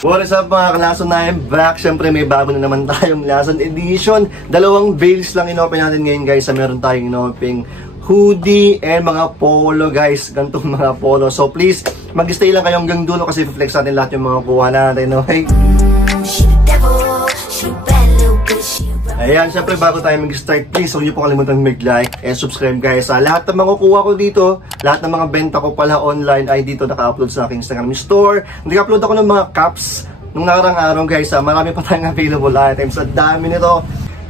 What is up mga kalason na I'm back. Siyempre may bago na naman tayong Lason Edition. Dalawang bales lang inopen natin ngayon guys. Meron tayong inopeng hoodie and mga polo guys. Gantong mga polo. So please mag-stay lang kayo hanggang dulo kasi flex natin lahat yung mga kuha natin. Okay? Ayan, syempre bago tayo mag-start, please huwag niyo po kalimutan mag-like and subscribe guys. Lahat ng mga kuha ko dito, lahat ng mga benta ko pala online ay dito naka-upload sa aking Instagram store. Nag-upload ako ng mga caps nung nakarang araw guys. Marami pa tayong available items. Ang dami nito.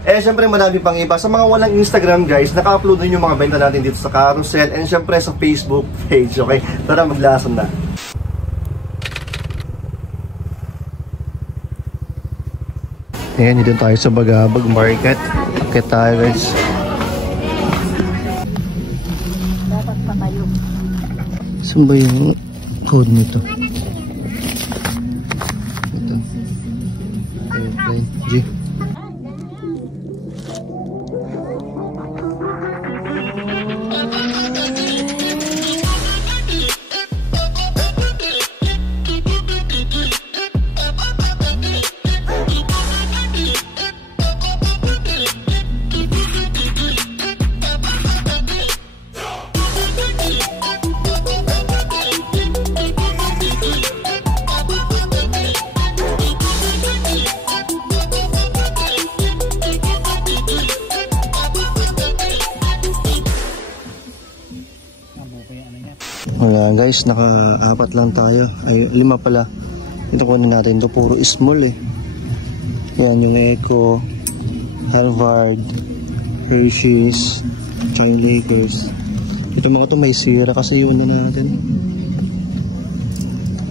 Syempre marami pang iba. Sa mga walang Instagram guys, naka-upload din yung mga benta natin dito sa carousel and syempre sa Facebook page. Okay, tara maglason na. Ayan, dito tayo sa Bagabag Market. Akit tayo guys. Dapat pa tayo. Saan ba yung code nito? Ito. Airplane. G. Wala guys, naka-apat lang tayo. Ay, 5 pala. Ito kunin natin. Ito puro small eh. Yan yung Echo, Harvard, Hershey's, tsaka yung Lakers. Ito mga ito may sira kasi yun na natin.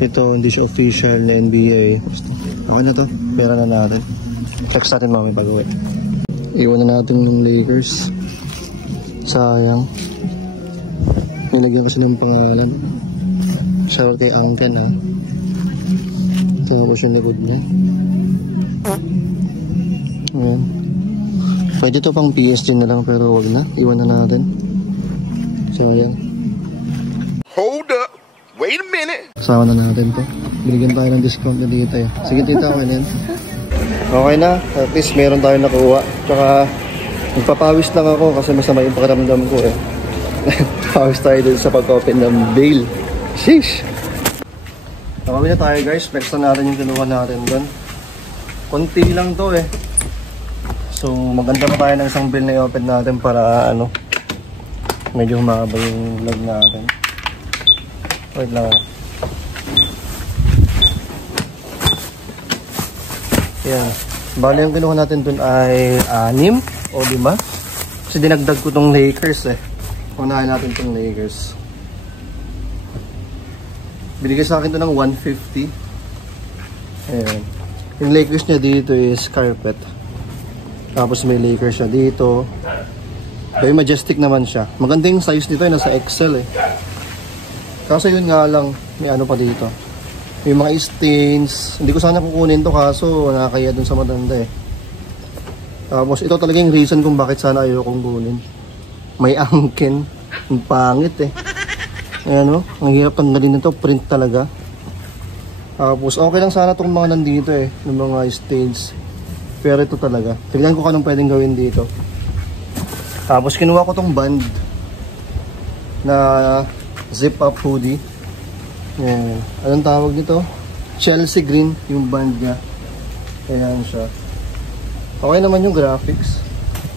Ito hindi siya official na NBA. Okay na to. Pera na natin. Flex natin mamaya pag-uwi. Iwan na natin yung Lakers. Sayang. Nilagyan kasi ng pangalan. Shout kay Angkan ha. Ito ko siya likod niya. Ayan. Pwede to pang PSG na lang pero wag na. Iwan na natin. Sayang. Hold up. Wait a minute. Kasama na natin to. Binigyan tayo ng discount na dito eh. Sige tita, okay na yan. Okay na. At least meron tayo nakuha. Tsaka magpapawis lang ako kasi masama yung pakiramdam ko eh. Pawis tayo dun sa pag-open ng bail. Sheesh! Nakawin na tayo guys. Flex na natin yung kinuha natin dun. Konti lang to eh. So maganda pa tayo ng isang bail na i-open natin para ano, medyo humaba yung vlog natin. Wait lang. Yan. Bali yung kinuha natin dun ay 6 o 5. Kasi dinagdag ko tong Lakers eh. Unahin natin itong Lakers. Binigay sa akin ito ng 150. Ayan. Yung Lakers niya dito is carpet. Tapos may Lakers siya dito. Very majestic naman siya. Maganda yung size nito, nasa XL eh. Kaso yun nga lang, may ano pa dito. May mga stains. Hindi ko sana kukunin to kaso nakakaya dun sa matanda eh. Tapos ito talaga yung reason kung bakit sana ayokong kunin. May angkin. Ang pangit eh. Ayan o. Ang hirap tanggalin nito. Print talaga. Tapos okay lang sana itong mga nandito eh. Ng mga stains. Pero ito talaga. Tignan ko kung anong pwedeng gawin dito. Tapos kinuha ko itong band. Na zip up hoodie. Ayan. Anong tawag nito? Chelsea green yung band niya. Ayan siya. Okay naman yung graphics.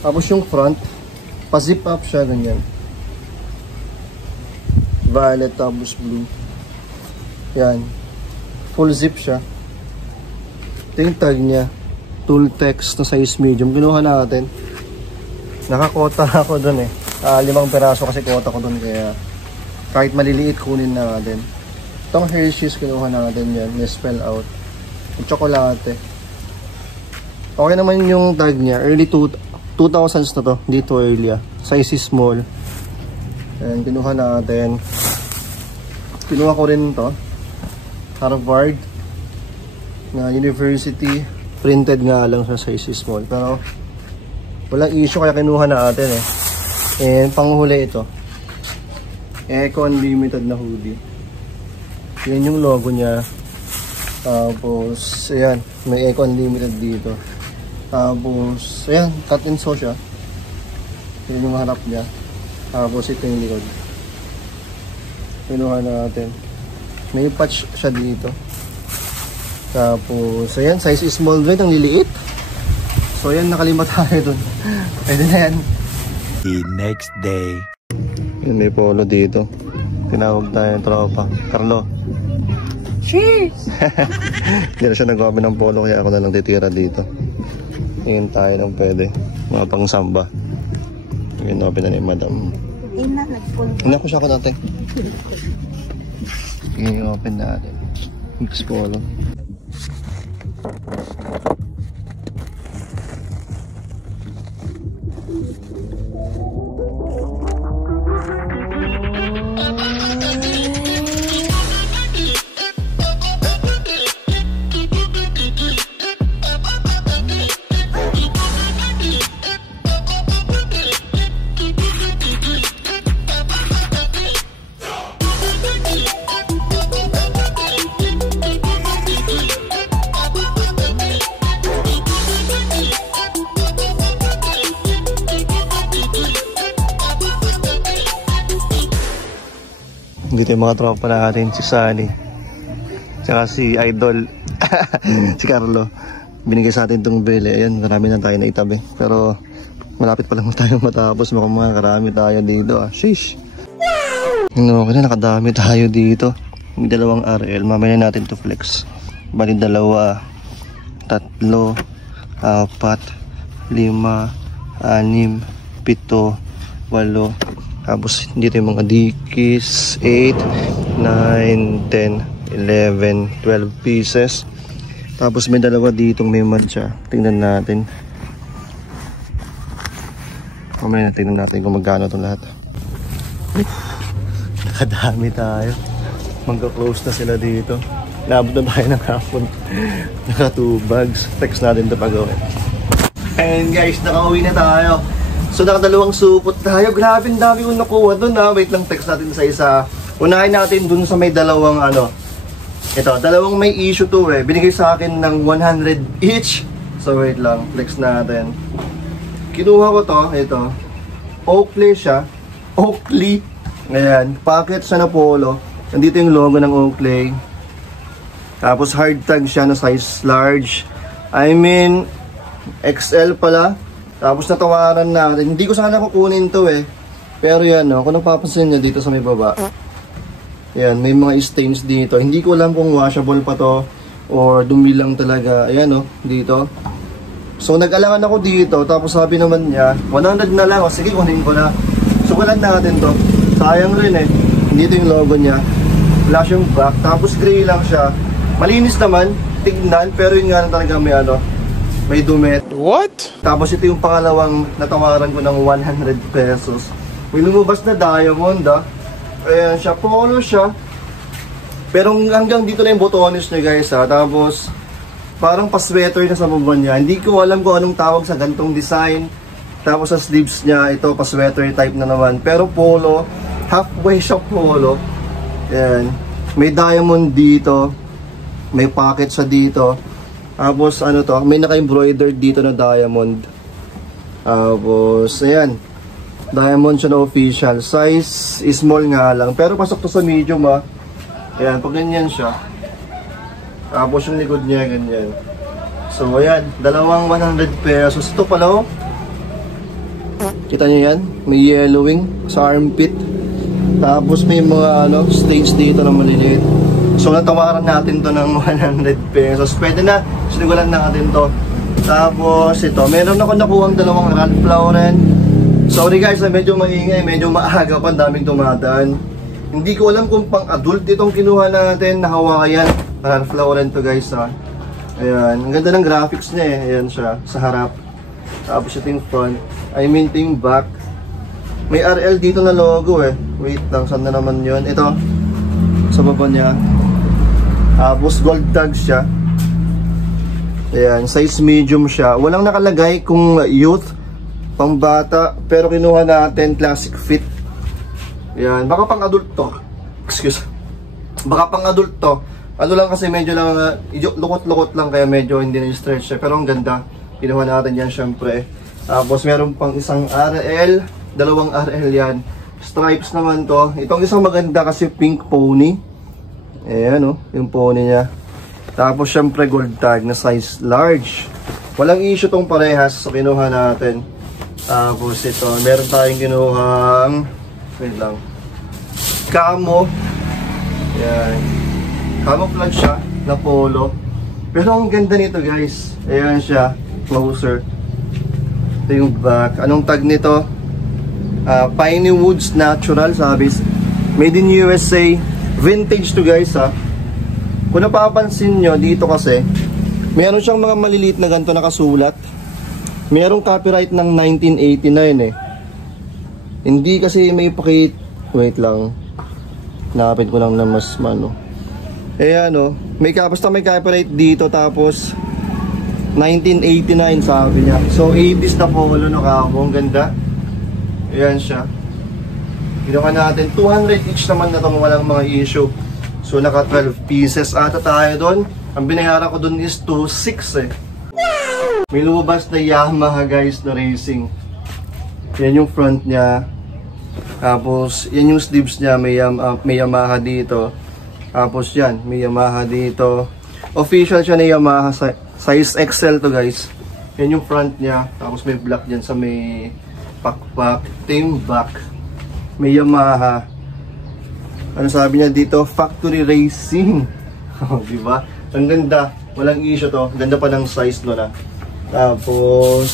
Tapos yung front. Pa-zip up siya, ganyan. Violet tapos blue. Yan. Full zip siya. Ito yung tag niya. Tool text na size medium. Kinuha natin. Nakakota ako dun eh. 5 peraso kasi kota ko dun. Kaya kahit maliliit kunin natin. Itong Hershey's kinuha natin yan. May spell out. Yung tsokolate. Okay naman yung tag niya. Early 2000s na to, dito early ah. Size is small. Ayan, kinuha natin. Kinuha ko rin to. Harvard na university. Printed nga lang sa size is small. Pero walang issue kaya kinuha natin eh. And panghuli ito. Echo Unlimited na hoodie. Yan yung logo niya. Tapos, ayan, may Eco Unlimited dito. Tapos, ayan, cut and sew siya. Yun yung harap niya. Tapos, ito yung likod. Pinuha natin. May patch siya dito. Tapos, ayan, size is small rin, ang liliit. So, ayan, nakalima tayo dun. Pwede na yan. The next day. Yun, may polo dito. Tinawag tayo ng tropa. Carlo. Cheers! Hindi na siya nag-open ng polo, kaya ako na lang titira dito. Tingin tayo ng pwede. Mga pang samba. Yun, open na ni madam. Hindi na, nagpunta. Hindi ako siya ko natin. I-open natin. Mix polo. Dito yung mga tropa natin, si Sunny, tsaka si Idol, si Carlo. Binigay sa atin itong bili. Ayan, marami na tayo na itabi. Pero malapit pa lang tayo matapos. Mukhang mga karami tayo dito. Sheesh! No, okay na, nakadami tayo dito. May 2 RL. Mamaya natin to flex. Bali 2, 3, 4, 5, 6, 7, 8, 8. Tapos dito yung mga dikis, 8, 9, 10, 11, 12 pieces. Tapos may 2 ditong may matcha. Tingnan natin. Mamaya tingnan natin kung magkano itong lahat. Nakadami tayo. Magka-close na sila dito. Naabot na tayo ng hapon. Naka 2 bags. Text natin ito pag-uwi. And guys, nakauwi na tayo. So nakadalawang supot tayo. Grabe, ang dami kong nakuha dun ha. Wait lang, text natin sa isa. Unahin natin dun sa may 2 ito, 2 may issue to eh. Binigay sa akin ng 100 each. So wait lang, flex natin. Kinuha ko to, ito. Oakley siya. Oakley. Ayan, packet siya na polo. Nandito yung logo ng Oakley. Tapos hard tag siya na size large. I mean, XL pala. Tapos natawaran natin. Hindi ko sana kukunin to eh. Pero yan, no, kung napapansin nyo dito sa may baba. Yan, may mga stains dito. Hindi ko alam kung washable pa to or dumi lang talaga. Ayan, no, dito. So nag-alangan ako dito. Tapos sabi naman niya, 100 na lang. O sige, kunin ko na. So kulan natin to. Sayang rin eh. Dito yung logo niya. Flash yung back. Tapos gray lang siya. Malinis naman. Tignan. Pero yun nga talaga may ano. May dumit. What? Tapos ito yung pangalawang natawaran ko ng 100 pesos. May lumabas na diamond ah. Ayan siya, polo siya. Pero hanggang dito na yung botones niya guys ha. Tapos parang pa-sweater na sa baba niya. Hindi ko alam kung anong tawag sa gantong design. Tapos sa sleeves niya, ito pa-sweater type na naman. Pero polo, halfway siya polo. Ayan. May diamond dito. May pocket siya dito. Tapos ano to, may naka-embroidered dito na diamond. Tapos ayan, diamond siya na official. Size is small nga lang, pero pasok to sa medium ah. Ayan, pag ganyan siya. Tapos yung likod niya ganyan. So ayan, 100 pesos. Ito pala oh. Kita niyo yan? May yellowing sa armpit. Tapos may mga ano, stains dito na maliliit. So natawaran natin to ng 100 pesos. Pwede na, sinigulan natin to. Tapos ito, meron ako nakuhang 2 Ralph Lauren. Sorry guys, medyo maingay, medyo maaga pa, daming tumadaan. Hindi ko alam kung pang adult itong kinuha natin na Hawaiian. Ralph Lauren to guys ha. Ayan, ang ganda ng graphics niya eh. Ayan siya, sa harap. Tapos ito yung front. I mean ito yung back. May RL dito na logo eh. Wait lang, saan na naman yun? Ito, sa baba niya. Tapos gold tag siya. Ayan, size medium siya. Walang nakalagay kung youth, pambata, pero kinuha natin classic fit. Ayan, baka pang adult to. Excuse. Baka pang adult to. Ano lang kasi medyo lang, lukot-lukot lang kaya medyo hindi na-stretch siya. Pero ang ganda. Kinuha natin yan syempre. Tapos meron pang isang RL. Dalawang RL yan. Stripes naman to. Itong isang maganda kasi pink pony. Ayan yung pony niya. Tapos syempre gold tag na size large. Walang issue tong parehas. So kinuha natin. Tapos ito. Meron tayong kinuhang wait lang. Camo. Ayan. Camouflage siya na polo. Pero ang ganda nito guys. Ayan siya. Closer. Ito yung back. Anong tag nito? Piney Woods Natural, sabi. Made in USA. Vintage to guys ha. Kung napapansin nyo, dito kasi, meron siyang mga maliliit na ganito nakasulat. Merong copyright ng 1989 eh. Hindi kasi may pakit. Wait lang. Napit ko lang na mas mano. Basta may copyright dito tapos 1989 sabi niya. So 80s na polo no kako. Ang ganda. Ayan siya. Kinuha natin 200 each naman na itong walang mga issue. So naka 12 pieces ata tayo doon. Ang binayaran ko doon is 2.6 eh. May lumabas na Yamaha guys na racing. Yan yung front niya. Tapos yan yung sleeves niya. May Yamaha dito. Tapos yan, may Yamaha dito. Official siya na Yamaha. Size XL to guys. Yan yung front niya. Tapos may black dyan sa may pakpak. Ito yung back. May Yamaha. Ano sabi niya dito? Factory Racing. Diba? Ang ganda. Walang issue to. Ganda pa ng size no na. Tapos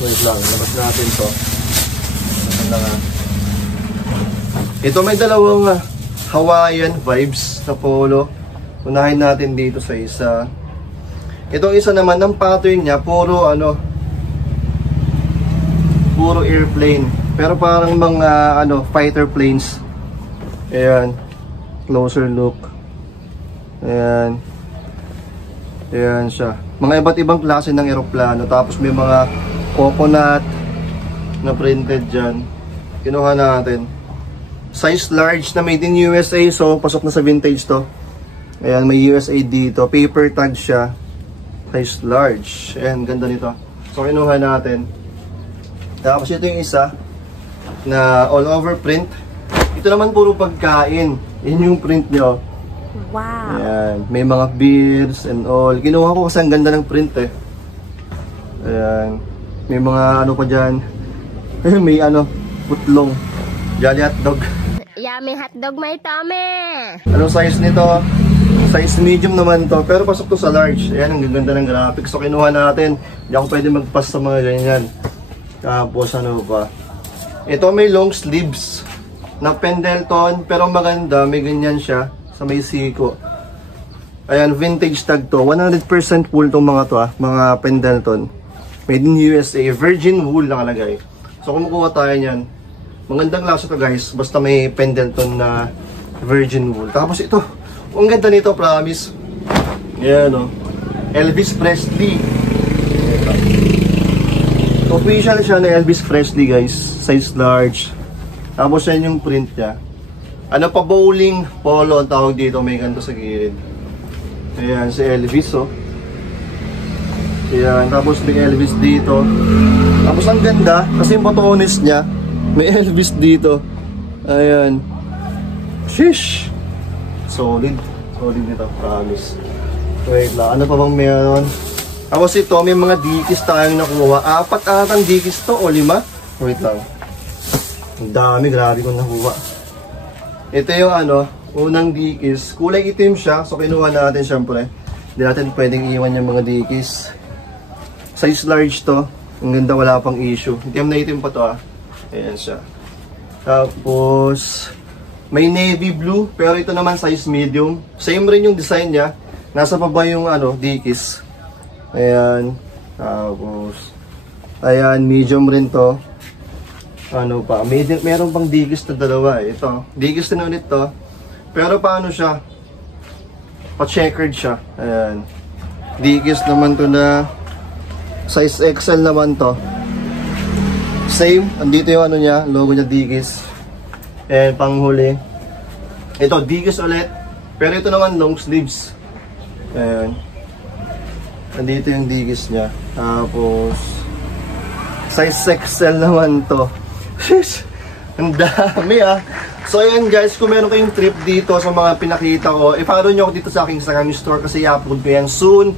wait lang. Labas natin to. Ito may dalawang Hawaiian vibes na polo. Unahin natin dito sa isa. Itong isa naman ng pattern niya puro puro airplane. Pero parang mga fighter planes. Ayan. Closer look. Ayan. Ayan siya. Mga iba't ibang klase ng eroplano. Tapos may mga coconut na printed dyan. Kinuha natin. Size large na made in USA. So pasok na sa vintage to. Ayan, may USA dito. Paper tag siya. Size large. Ayan, ganda nito. So kinuha natin. Tapos ito yung isa na all over print. Ito naman puro pagkain. Yan yung print nyo. Wow. Ayan, may mga beers and all. Kinuha ko kasi ang ganda ng print eh. Ayan. May mga pa dyan. May putlong. Jolly hotdog. Yummy hotdog may tame. Anong size nito? Size medium naman to. Pero pasok to sa large. Ayan, ang ganda ng graphics. So kinuha natin. Hindi ako pwede magpas sa mga ganyan. Tapos pa? Ito may long sleeves na Pendleton. Pero maganda. May ganyan siya. Sa may siko. Ayan, vintage tag to. 100% wool tong mga to mga Pendleton. Made in USA. Virgin wool nakalagay. So kumukuha tayo niyan. Magandang klase to guys. Basta may Pendleton na virgin wool. Tapos ito. Ang ganda nito, promise. Ayan Elvis Presley. Official siya na Elvis Presley guys. Size large. Tapos yan yung print niya. Pa bowling polo ang tawag dito. May ganito sa gilid. Ayan si Elvis Ayan. Tapos may Elvis dito. Tapos ang ganda. Kasi yung botones niya. May Elvis dito. Ayan. Sheesh. Solid. Solid nito. Promise. Wait lang. Ano pa bang meron? Tapos ito, may mga dikis tayong nakuha. 4 atang dikis to o 5. Wait lang. Ang dami. Grabe kong nakuha. Ito yung unang dikis. Kulay itim siya. So kinuha natin syempre. Hindi natin pwedeng iwan yung mga dikis. Size large to. Ang ganda, wala pang issue. Itim na itim pa to Ayan siya. Tapos may navy blue, pero ito naman size medium. Same rin yung design niya. Nasa baba yung dikis. Ayan. Tapos ayan, medium rin to. Meron pang dikis na dalawa Ito, dikis na ulit to. Pero paano siya? Pa-checkered siya. Ayan. Dikis naman to na size XL naman to. Same, andito yung niya, logo niya dikis. And panghuli. Ito, dikis ulit. Pero ito naman long sleeves. Ayan. Nandito yung digis niya. Tapos, size XL naman to. Ang dami So ayan guys, kung meron kayong trip dito sa mga pinakita ko, i-follow nyo ako dito sa aking Instagram store kasi i-upload ko yan soon.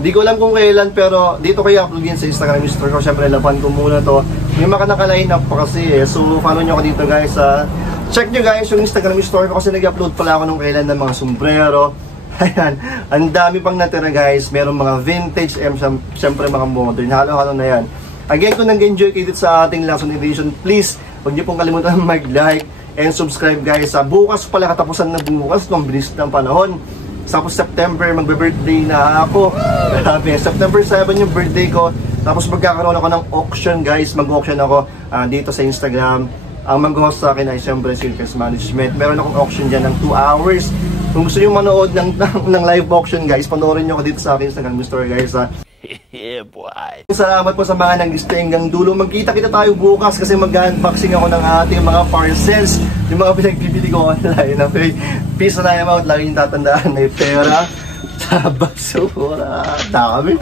Hindi ko alam kung kailan, pero dito ko i-upload yan sa Instagram store ko. Siyempre, laban ko muna to. May mga naka-line up pa kasi So follow nyo ako dito guys. Check nyo guys yung Instagram store ko kasi nag-upload pala ako nung kailan ng mga sombrero. Ayan, ang dami pang natira guys. Meron mga vintage, siyempre mga modern. Halo-halo na yan. Again, kung nag-enjoy kayo dito sa ating Last Edition, please, huwag niyo pong kalimutan mag-like and subscribe guys. Bukas pala, katapusan na bukas, ang bilis ng panahon. Tapos September, magbe-birthday na ako. Grabe, September 7 yung birthday ko. Tapos magkakaroon ako ng auction guys. Mag-auction ako dito sa Instagram. Ang mag-host sa akin ay siyempre Circus Management. Meron akong auction dyan ng 2 hours. Kung gusto nyo manood ng live auction guys, panoorin nyo ako dito sa akin Instagram story guys. Yeah, boy. Salamat po sa mga nag-stay hanggang dulo. Magkita-kita tayo bukas kasi mag-unboxing ako ng ating mga parcels. Yung mga pinagbibili ko online. Okay? Peace na amount. Lagi yung tatandaan. May pera sa basura. Dami.